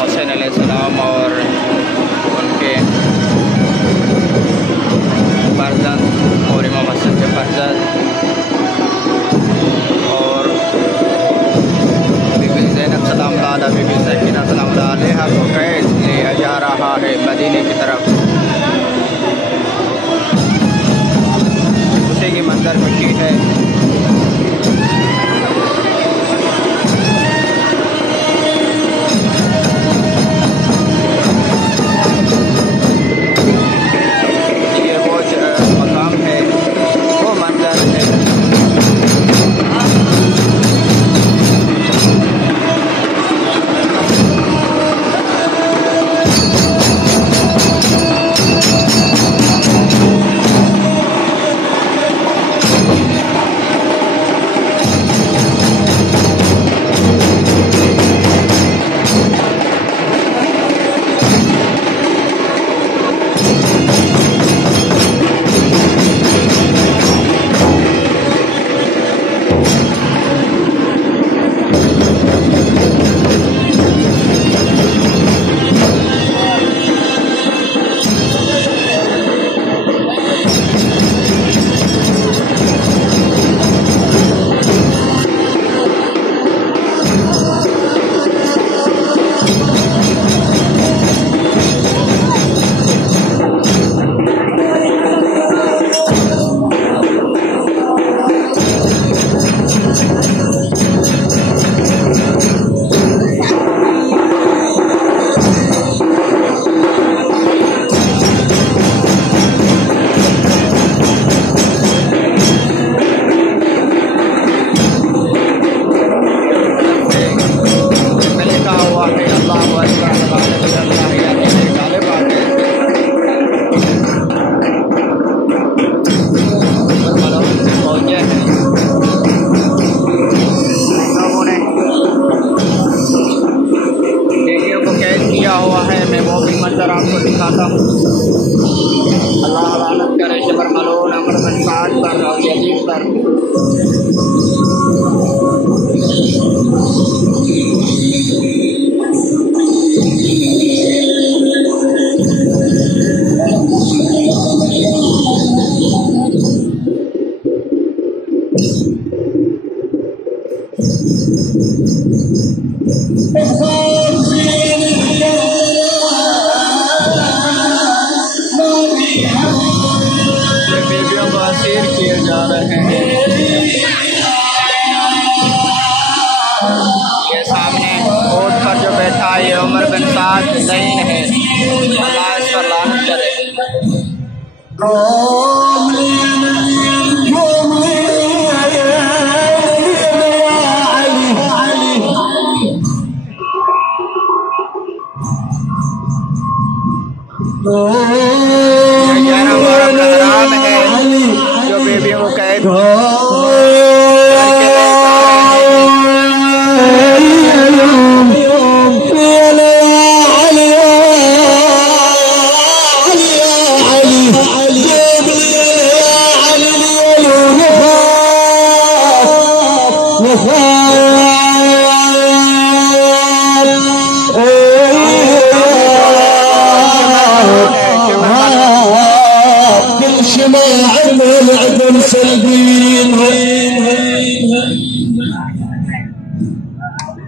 हुसैन अलैहिस्सलाम और उनके फर्जंद और इमाम हसन के फर्जंद और बीबी ज़ैनब सलाम अलैहा, बीबी सकीना सलाम अलैहा को कैद लिया जा रहा है मदीने की तरफ। उसी की मंजर कशी है। आपको दिखाता हूँ। अल्लाह लानत करे जबर मलून अमर बिन साद पर और यजीद पर। बेबियों को असीर किए जा रहे हैं। ये सामने ऊँट पर जो बैठा है ये उमर बिन साद ज़ैन है। अल्लाह इस पर लानत करे। जो बेबियों को कैद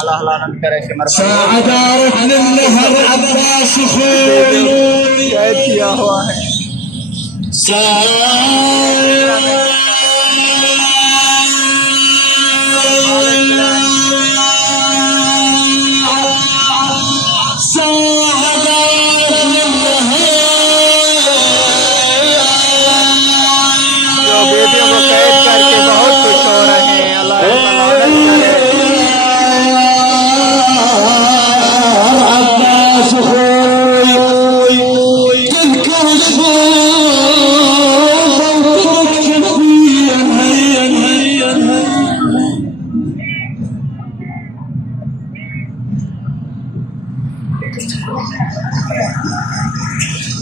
अल्लाह लानत करे। अब्बास कैद किया हुआ है। जो बेटियों को कैद करके बहुत खुश हो रहे हैं। अल्लाह करे।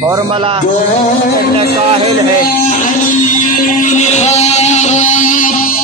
फॉर्मूला इतने काहिल है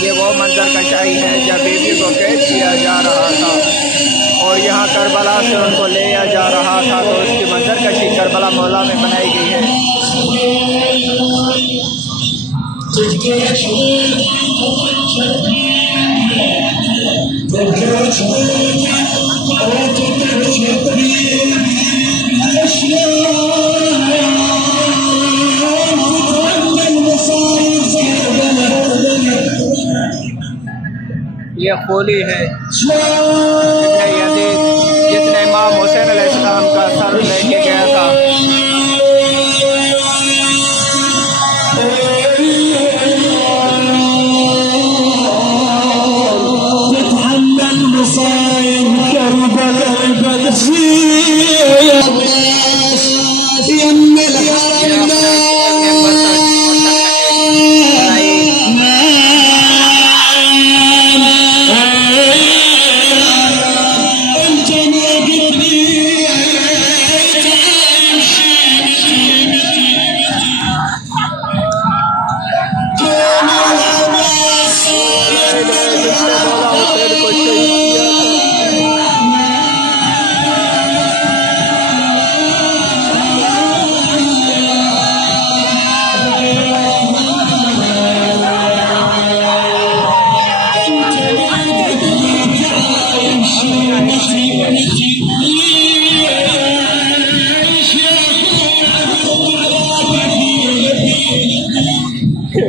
ये वो मंजर कशाई है जब बीबी को कैद किया जा रहा था और यहाँ करबला से उनको ले जा रहा था, तो उसकी मंजर कशी करबला मौला में बनाई गई है। ये खोली है जिसने इमाम हुसैन अलैहिस्सलाम का सर लेके गया था।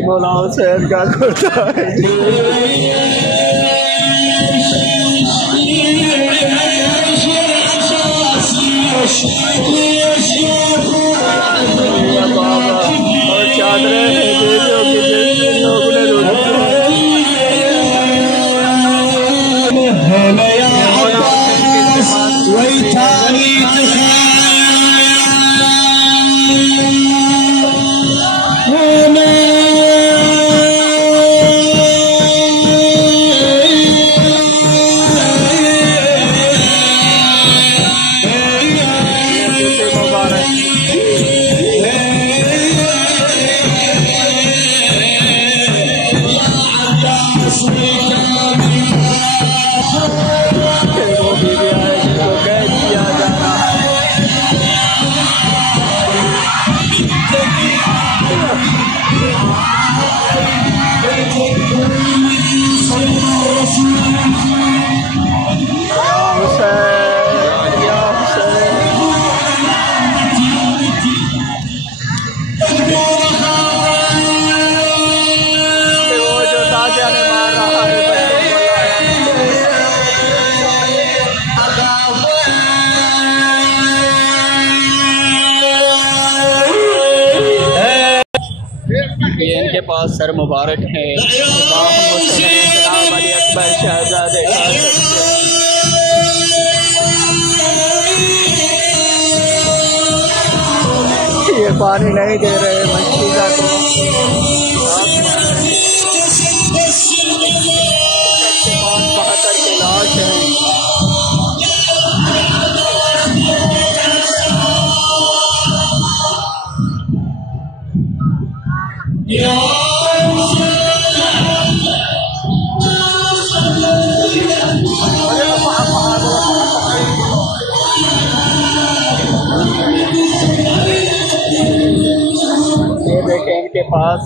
मौला हुसैन का कुर्ता है। और चादरें हैं जो कि लोगों ने ये इनके पास सर मुबारक है। अकबर शहजादे ये पानी नहीं दे रहे मछलीजा को। 72 की लाश है। ये देखें इनके पास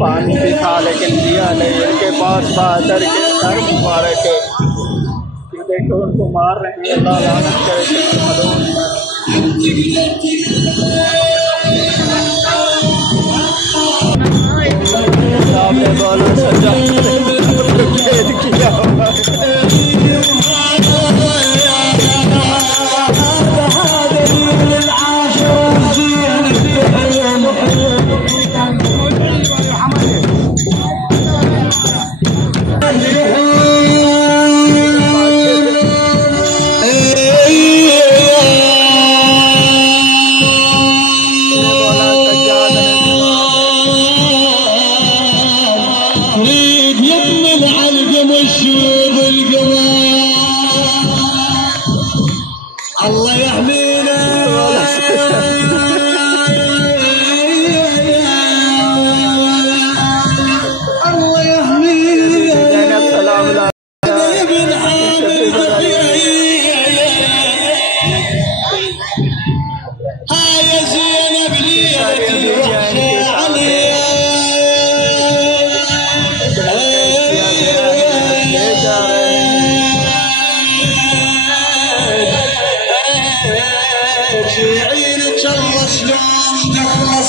पानी भी था लेकिन दिया नहीं। इनके पास बहादुर के सर मुबारक है। ये देखो उनको मार रहे हैं। अल्लाह लानत करे। सामने बोलो सजा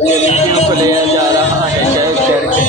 लड़कियों को लिया जा रहा है चेक करके